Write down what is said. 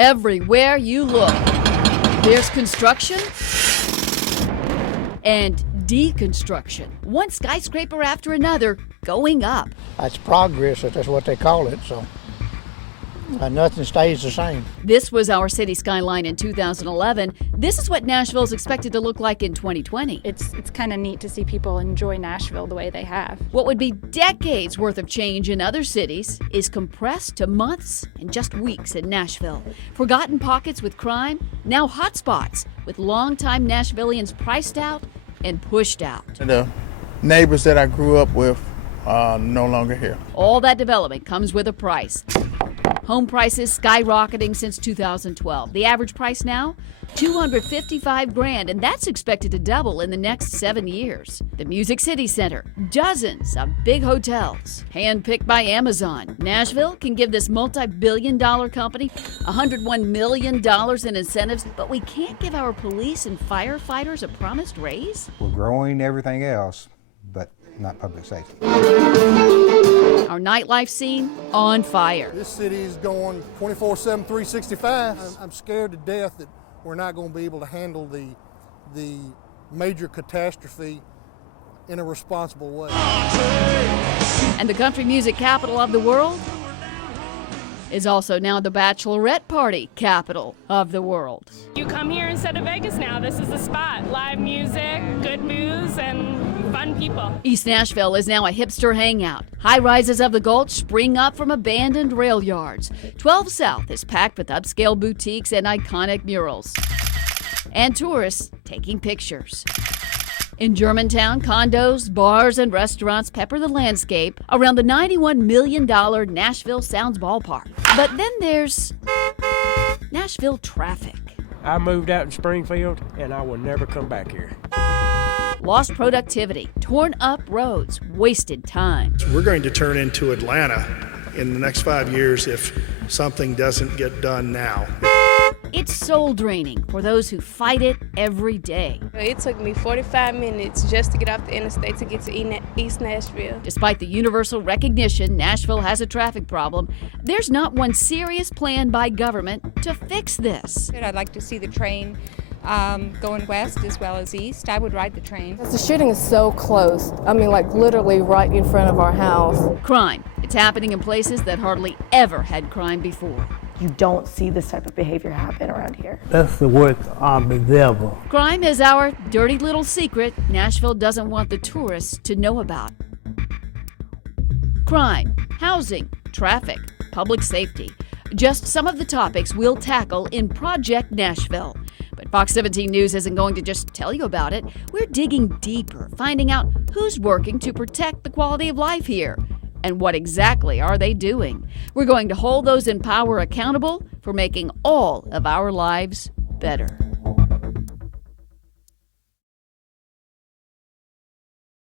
Everywhere you look, there's construction and deconstruction. One skyscraper after another going up. That's progress, that's what they call it, so nothing stays the same. This was our city skyline in 2011. This is what Nashville's expected to look like in 2020. It's kind of neat to see people enjoy Nashville the way they have. What would be decades worth of change in other cities is compressed to months and just weeks in Nashville. Forgotten pockets with crime, now hotspots with longtime Nashvillians priced out and pushed out. The neighbors that I grew up with are no longer here. All that development comes with a price. Home prices skyrocketing since 2012. The average price now, $255,000, and that's expected to double in the next 7 years. The Music City Center, dozens of big hotels, handpicked by Amazon. Nashville can give this multi-billion-dollar company $101 million in incentives, but we can't give our police and firefighters a promised raise? We're growing everything else, but not public safety. Our nightlife scene on fire. This city is going 24/7, 365. I'm scared to death that we're not going to be able to handle the major catastrophe in a responsible way. And the country music capital of the world is also now the bachelorette party capital of the world. You come here instead of Vegas now. This is the spot. Live music, good moves, and fun people. East Nashville is now a hipster hangout. High-rises of the Gulch spring up from abandoned rail yards. 12 South is packed with upscale boutiques and iconic murals. And tourists taking pictures. In Germantown, condos, bars, and restaurants pepper the landscape around the $91 million Nashville Sounds ballpark. But then there's Nashville traffic. I moved out in Springfield, and I will never come back here. Lost productivity, torn up roads, wasted time. We're going to turn into Atlanta in the next 5 years if something doesn't get done now. It's soul draining for those who fight it every day. It took me 45 minutes just to get off the interstate to get to East Nashville. Despite the universal recognition Nashville has a traffic problem, there's not one serious plan by government to fix this. I'd like to see the train going west as well as east. I would ride the train. The shooting is so close. I mean, like literally right in front of our house. Crime. It's happening in places that hardly ever had crime before. You don't see this type of behavior happen around here. That's the work of the devil. Crime is our dirty little secret Nashville doesn't want the tourists to know about. Crime, housing, traffic, public safety. Just some of the topics we'll tackle in Project Nashville. But Fox 17 News isn't going to just tell you about it. We're digging deeper, finding out who's working to protect the quality of life here. And what exactly are they doing? We're going to hold those in power accountable for making all of our lives better.